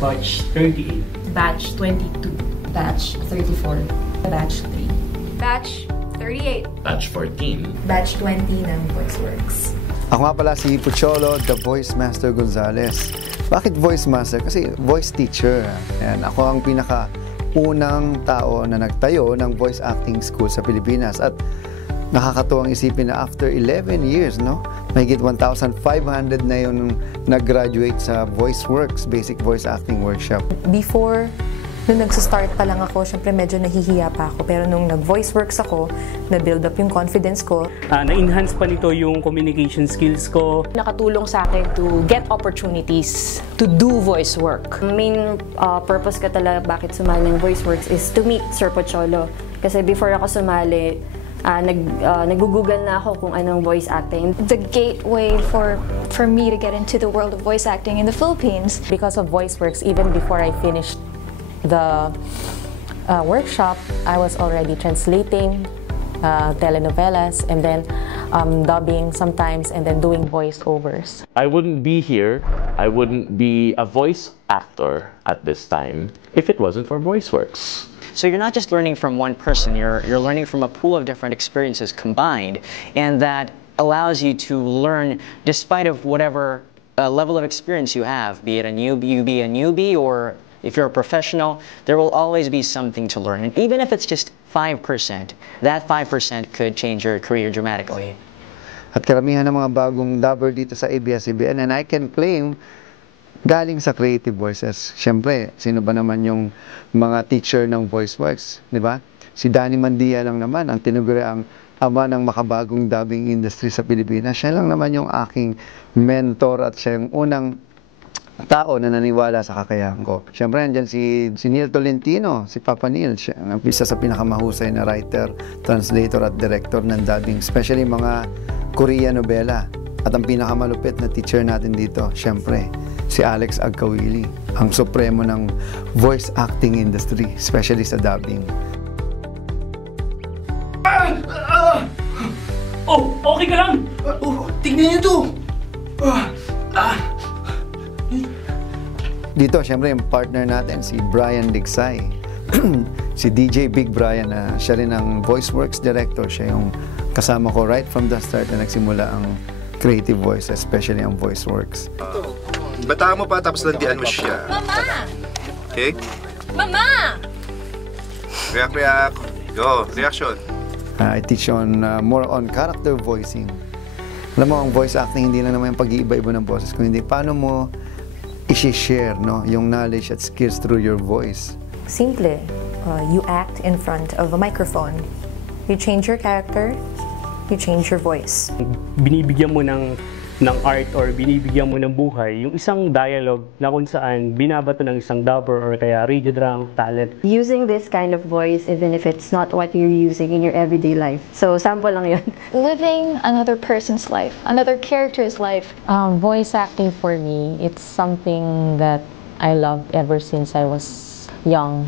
Batch 38. Batch 22. Batch 34. Batch 3. Batch 38. Batch 14. Batch 20 ng VoiceWorks. Ako nga pala si Pucholo, the Voice Master Gonzales. Bakit Voice Master? Kasi voice teacher. Ayan, ako ang pinaka-unang tao na nagtayo ng voice acting school sa Pilipinas. At nakakatuwang isipin na after 11 years, no? Mahigit 1,500 na yung nag-graduate sa VoiceWorks, Basic Voice Acting Workshop. Before, nung nag-start pa lang ako, syempre medyo nahihiya pa ako. Pero nung nag-VoiceWorks ako, na-build up yung confidence ko. Na-enhance pa nito yung communication skills ko. Nakatulong sa akin to get opportunities to do voice work. Main purpose ko talaga bakit sumali ng VoiceWorks is to meet Sir Pocholo. Kasi before ako sumali, nag-google na ako kung anong voice acting. The gateway for me to get into the world of voice acting in the Philippines. Because of VoiceWorks, even before I finished the workshop, I was already translating telenovelas and then dubbing sometimes and then doing voiceovers. I wouldn't be here, I wouldn't be a voice actor at this time if it wasn't for VoiceWorks. So you're not just learning from one person, you're learning from a pool of different experiences combined, and that allows you to learn despite of whatever level of experience you have, be it you be a newbie or if you're a professional, there will always be something to learn. And even if it's just 5%, that 5% could change your career dramatically. At karamihan ng mga bagong dubber dito sa ABS-CBN, and I can claim, galing sa Creative Voices. Siyempre, sino ba naman yung mga teacher ng VoiceWorks, di ba? Si Danny Mandia lang naman, ang tinuguri ang ama ng makabagong dubbing industry sa Pilipinas. Siya lang naman yung aking mentor at siya yung unang tao na naniwala sa kakayahan ko. Siyempre, andyan si Neil Tolentino, si Papa Neil. Siya ang isa sa pinakamahusay na writer, translator at director ng dubbing, especially mga Korean novela. At ang pinakamalupit na teacher natin dito, siyempre, si Alex Agkawili, ang supremo ng voice acting industry, especially sa dubbing. Oh, okay ka lang? Tignan niyo to! Dito, siyempre, yung partner natin, si Brian Digsay. Si DJ Big Brian, siya rin ang VoiceWorks director. Siya yung kasama ko right from the start na nagsimula ang Creative Voice, especially ang VoiceWorks. Bataan mo pa tapos landian mo siya. Mama! Okay? Mama! React. Go, reaction. I teach on more on character voicing. Alam mo, ang voice acting hindi lang naman yung pag-iiba-iba ng boses, kundi paano mo i-share, no, yung knowledge at skills through your voice. Simple. You act in front of a microphone. You change your character, you change your voice. Binibigyan mo ng art or binibigyan mo ng buhay yung isang dialogue na kung saan binabato ng isang dubber or kaya radio drama talent. Using this kind of voice even if it's not what you're using in your everyday life. So, sample lang yun. Living another person's life, another character's life. Voice acting for me, it's something that I loved ever since I was young.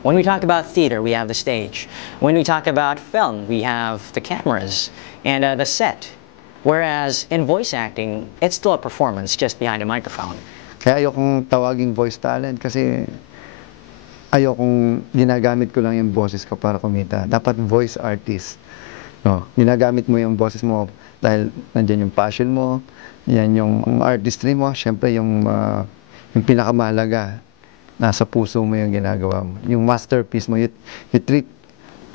When we talk about theater, we have the stage. When we talk about film, we have the cameras and the set. Whereas in voice acting, it's still a performance just behind a microphone. Kaya ayokong tawaging voice talent kasi ayokong ginagamit ko lang yung boses ko para kumita. Dapat voice artist. No, ginagamit mo yung boses mo dahil nandiyan yung passion mo, yan yung artistry mo, syempre yung pinakamahalaga, nasa puso mo yung ginagawa mo. Yung masterpiece mo, you treat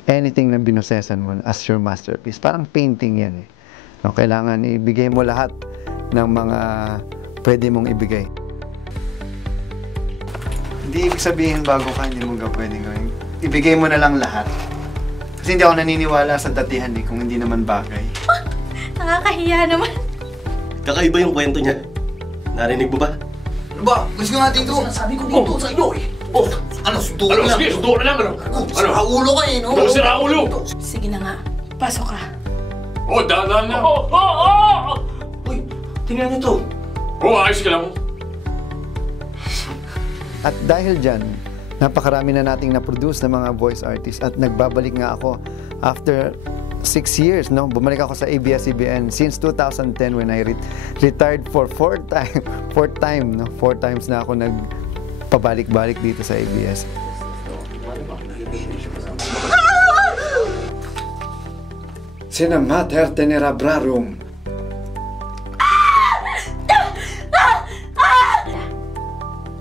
anything na binosesan mo as your masterpiece. Parang painting yan eh. No, kailangan ibigay mo lahat ng mga pwede mong ibigay. Hindi ibig sabihin bago ka, hindi mo pwedeng gawin. Ibigay mo na lang lahat. Kasi hindi ako naniniwala sa datihan eh, kung hindi naman bagay. Nakakahiya naman. Kakaiba yung kwento niya. Narinig mo ba? Ano ba? Gusto nga natin ito. Sinasabi ko dito sa iyo eh. Oh, ano, sundukan lang. Sige, sundukan na lang. Sira ulo ka eh, no? Sira ulo! Sige na nga, pasok ka. Oh, dahan na. Uy, tingnan niyo to. Oh, ayos ka lang. At dahil dyan, napakarami na nating na-produce ng mga voice artists at nagbabalik nga ako after 6 years, no? Bumalik ako sa ABS-CBN since 2010 when I retired for 4 times na ako pabalik-balik dito sa ABS. Sina Mater Tenebrarum.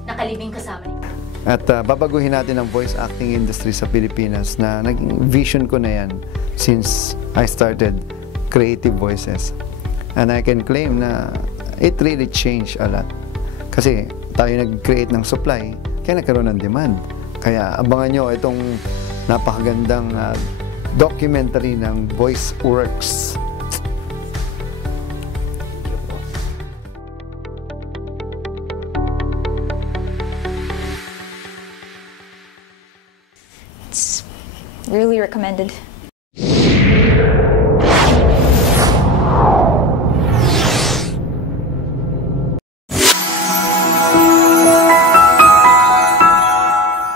Nakalibing kasama niya. At babaguhin natin ang voice acting industry sa Pilipinas na naging vision ko na yan since I started Creative Voices. And I can claim na it really changed a lot. Kasi tayo nag-create ng supply, kaya nagkaroon ng demand. Kaya abangan nyo itong napakagandang documentary ng VoiceWorks. It's really recommended.